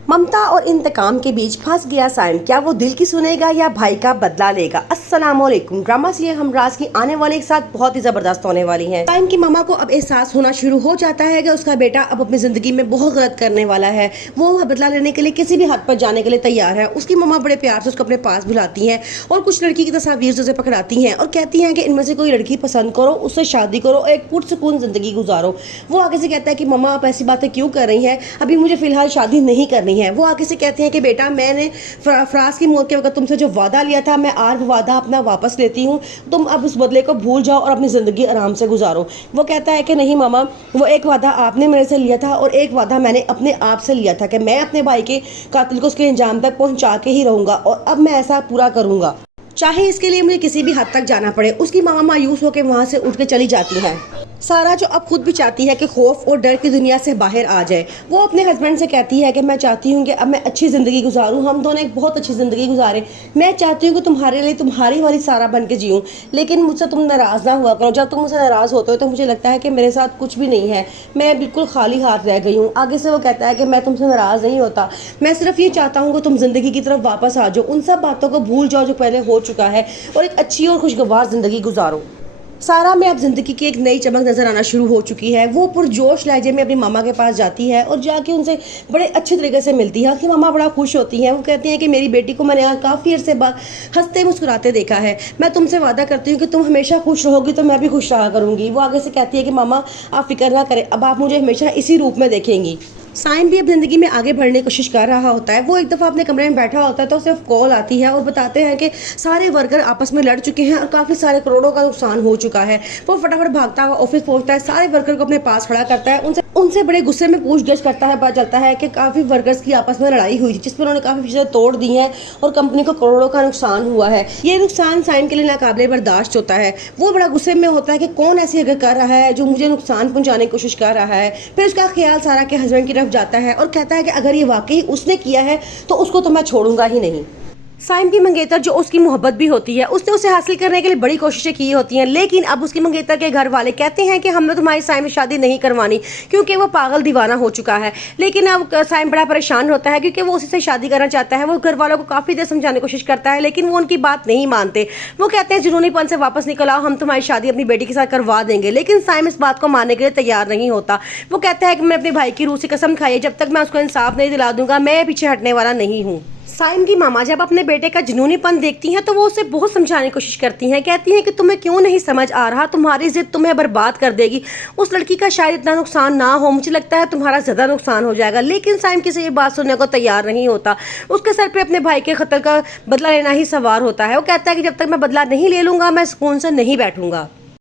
ममता और इंतकाम के बीच फंस गया साइम, क्या वो दिल की सुनेगा या भाई का बदला लेगा। अस्सलामुअलैकुम। ड्रामा सीरियल हमराज की आने वाले एक साथ बहुत ही जबरदस्त होने वाली है। साइम की मामा को अब एहसास होना शुरू हो जाता है कि उसका बेटा अब अपनी जिंदगी में बहुत गलत करने वाला है। वो बदला लेने के लिए किसी भी हद पर जाने के लिए तैयार है। उसकी मामा बड़े प्यार से उसको अपने पास बुलाती है और कुछ लड़की की तस्वीर उसे पकड़ाती हैं और कहती हैं कि इनमें से कोई लड़की पसंद करो, उससे शादी करो, एक पुरसुकून जिंदगी गुजारो। वो आगे से कहता है कि मामा आप ऐसी बातें क्यों कर रही हैं, अभी मुझे फिलहाल शादी नहीं करनी है। वो आगे से कहती हैं कि बेटा मैंने फराज की मौत के वक्त तुमसे जो वादा लिया था, मैं आज वादा अपना वापस लेती हूँ, तुम अब उस बदले को भूल जाओ और अपनी ज़िंदगी आराम से गुजारो। वो कहता है कि नहीं मामा, वो एक वादा आपने मेरे से लिया था और एक वादा मैंने अपने आप से लिया था कि मैं अपने भाई के कातिल को उसके अंजाम तक पहुँचा के ही रहूँगा और अब मैं ऐसा पूरा करूँगा, चाहे इसके लिए मुझे किसी भी हद तक जाना पड़े। उसकी मामा मायूस होकर वहाँ से उठ के चली जाती है। सारा जो अब खुद भी चाहती है कि खौफ और डर की दुनिया से बाहर आ जाए, वो अपने हस्बैंड से कहती है कि मैं चाहती हूँ कि अब मैं अच्छी ज़िंदगी गुजारूँ, हम दोनों एक बहुत अच्छी ज़िंदगी गुजारें। मैं चाहती हूँ कि तुम्हारे लिए तुम्हारी वाली सारा बन के जीऊँ, लेकिन मुझसे तुम नाराज़ ना हुआ करो। जब तुम मुझसे नाराज़ होते हो तो मुझे लगता है कि मेरे साथ कुछ भी नहीं है, मैं बिल्कुल खाली हाथ रह गई हूँ। आगे से वो कहता है कि मैं तुमसे नाराज़ नहीं होता, मैं सिर्फ ये चाहता हूँ कि तुम ज़िंदगी की तरफ वापस आ जाओ, उन सब बातों को भूल जाओ जो पहले हो चुका है और एक अच्छी और खुशगवार ज़िंदगी गुजारो। सारा में अब ज़िंदगी की एक नई चमक नज़र आना शुरू हो चुकी है। वो पुरजोश लहजे में अपनी मामा के पास जाती है और जाके उनसे बड़े अच्छे तरीके से मिलती है। उसकी मामा बड़ा खुश होती हैं। वो कहती हैं कि मेरी बेटी को मैंने यहाँ काफ़ी अरसे बाद हंसते मुस्कुराते देखा है, मैं तुमसे वादा करती हूँ कि तुम हमेशा खुश रहोगी तो मैं भी खुश रहा करूँगी। वो आगे से कहती है कि मामा आप फिक्र ना करें, अब आप मुझे हमेशा इसी रूप में देखेंगी। साइम भी अब ज़िंदगी में आगे बढ़ने की कोशिश कर रहा होता है। वो एक दफ़ा अपने कमरे में बैठा होता है तो उसे कॉल आती है और बताते हैं कि सारे वर्कर आपस में लड़ चुके हैं और काफ़ी सारे करोड़ों का नुकसान हो चुका है। वो फटाफट भागता हुआ ऑफिस पहुंचता है, सारे वर्कर को अपने पास खड़ा करता है, उनसे उनसे बड़े गुस्से में पूछगछ करता है। पता चलता है कि काफ़ी वर्कर्स की आपस में लड़ाई हुई थी जिसमें उन्होंने काफ़ी चीज़ें तोड़ दी हैं और कंपनी को करोड़ों का नुकसान हुआ है। ये नुकसान साइम के लिए नाकाबिले बर्दाश्त होता है। वो बड़ा गुस्से में होता है कि कौन ऐसी हरकत कर रहा है जो मुझे नुकसान पहुंचाने की कोशिश कर रहा है। फिर उसका ख्याल सारा के हस्बैंड की तरफ जाता है और कहता है कि अगर ये वाकई उसने किया है तो उसको तो मैं छोड़ूंगा ही नहीं। साइम की मंगेतर जो उसकी मोहब्बत भी होती है, उसने उसे हासिल करने के लिए बड़ी कोशिशें की होती हैं, लेकिन अब उसकी मंगेतर के घर वाले कहते हैं कि हमने तुम्हारी साइम से शादी नहीं करवानी क्योंकि वो पागल दीवाना हो चुका है। लेकिन अब साइम बड़ा परेशान होता है क्योंकि वो उसी से शादी करना चाहता है। वो घर वालों को काफ़ी देर समझाने की कोशिश करता है लेकिन वो उनकी बात नहीं मानते। वो कहते हैं जुनूनीपन से वापस निकल आओ, हम तुम्हारी शादी अपनी बेटी के साथ करवा देंगे। लेकिन साइम इस बात को मानने के लिए तैयार नहीं होता। वो कहता है कि मैं अपने भाई की रूह से कसम खाई है, जब तक मैं उसको इंसाफ नहीं दिला दूंगा मैं पीछे हटने वाला नहीं हूँ। साइम की मामा जब अपने बेटे का जुनूनीपन देखती हैं तो वो उसे बहुत समझाने की कोशिश करती हैं। कहती हैं कि तुम्हें क्यों नहीं समझ आ रहा, तुम्हारी जिद तुम्हें बर्बाद कर देगी। उस लड़की का शायद इतना नुकसान ना हो, मुझे लगता है तुम्हारा ज़्यादा नुकसान हो जाएगा। लेकिन साइम किसी ये बात सुनने को तैयार नहीं होता। उसके सर पे अपने भाई के कत्ल का बदला लेना ही सवार होता है। वो कहता है कि जब तक मैं बदला नहीं ले लूँगा मैं सुकून से नहीं बैठूंगा।